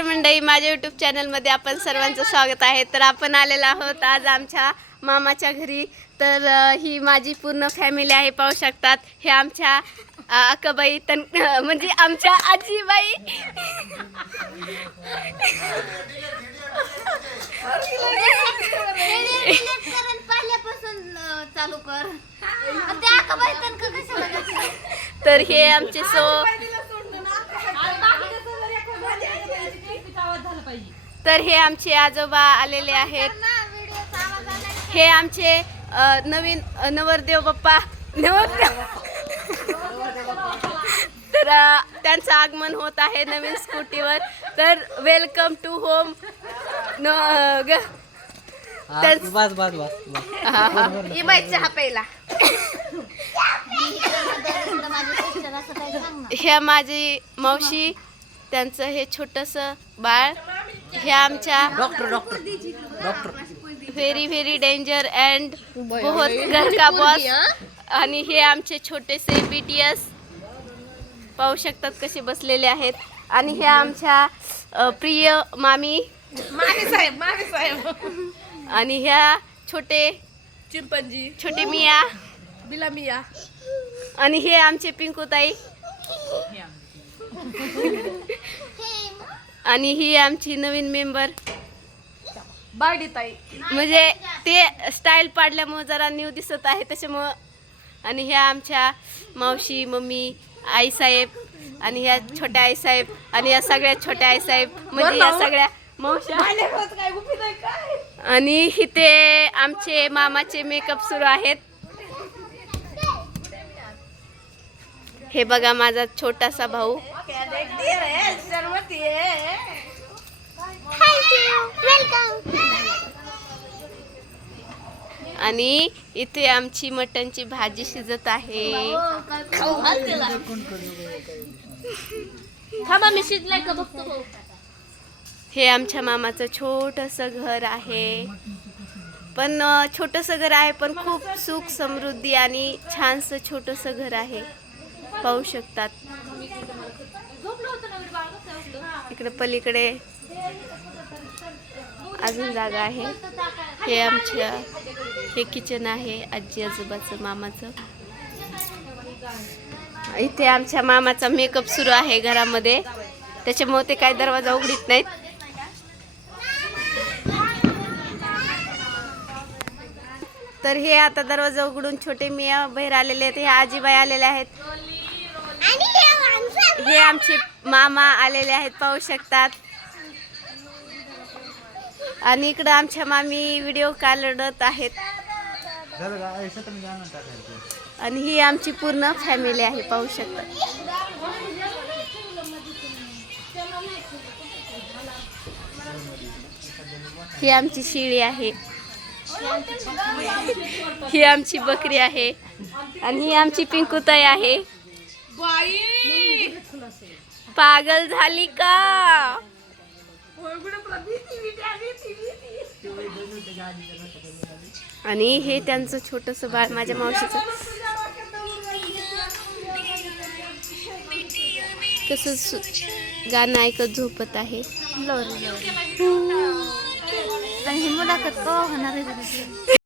मंडळी, माझ्या यूट्यूब चॅनलमध्ये आपण सर्वांचं स्वागत आहे. तर आपण आलेलो आहोत आज आमच्या मामाच्या घरी. तर ही माझी पूर्ण फॅमिली आहे, पाहू शकतात. हे आमच्या अक्काबाई म्हणजे आमच्या आजीबाई. तर हे आमचे तर हे आमचे आजोबा आलेले आहेत. हे आमचे नवीन नवरदेव बाप्पा तर त्यांचं आगमन होत आहे नवीन स्कूटीवर. तर वेलकम टू होम. चहा पहिला. ह्या माझी मावशी, त्यांचं हे छोटंसं बाळ. हे आमच्या doctor very very danger and बहुत घर का बॉस. आणि हे आमचे छोटेसे BTS, पाहू शकतात कसे बसलेले आहेत. आणि हे आमच्या प्रिय मामी साहेब. आणि ह्या छोटे चिंपंजी, छोटे मिया, बिला मिया. आणि हे आमचे पिंकूताई. आणि ही आमची नवीन मेंबर बारडीताई. म्हणजे ते स्टाईल पाडल्यामुळे जरा न्यू दिसत आहे त्याच्यामुळं. आणि ह्या आमच्या मावशी, मम्मी, आईसाहेब. आणि ह्या छोट्या आईसाहेब. आणि या सगळ्या छोट्या आईसाहेब म्हणजे या सगळ्या मावश्या. आणि इथे आमचे मामाचे मेकअप सुरू आहेत. हे बघा माझा छोटासा भाऊ. आणि इथे आमची मटणची भाजी शिजत आहे. हे आमच्या मामाचं छोटंसं घर आहे. पण छोटंसं घर आहे, पण खूप सुख समृद्धी आणि छानसं छोटंसं घर आहे, पाहू शकतात. इकडे पलीकडे अजून जागा आहे. हे आमच्या हे किचन आहे आजी आजोबाचं, मामाचं. इथे आमच्या मामाचा मेकअप सुरू आहे घरामध्ये, त्याच्यामुळे ते काय दरवाजा उघडीत नाहीत. तर हे आता दरवाजा उघडून छोटे मिया बाहेर आलेले आहेत. हे आजीबाई आलेले आहेत. हे आमचे मामा आलेले आहेत, पाहू शकतात. आणि इकडं आमच्या मामी व्हिडिओ काढत आहेत. आणि ही आमची पूर्ण फॅमिली आहे, पाहू शकतात. ही आमची शेळी आहे. ही आमची बकरी आहे. आणि ही आमची पिंकूताई आहे. पागल झाली का? आणि हे त्यांचं छोटंसं बाळ माझ्या मावशीचं. कसं गाणं ऐकत झोपत आहे. आणि मुलाखत होणार आहे.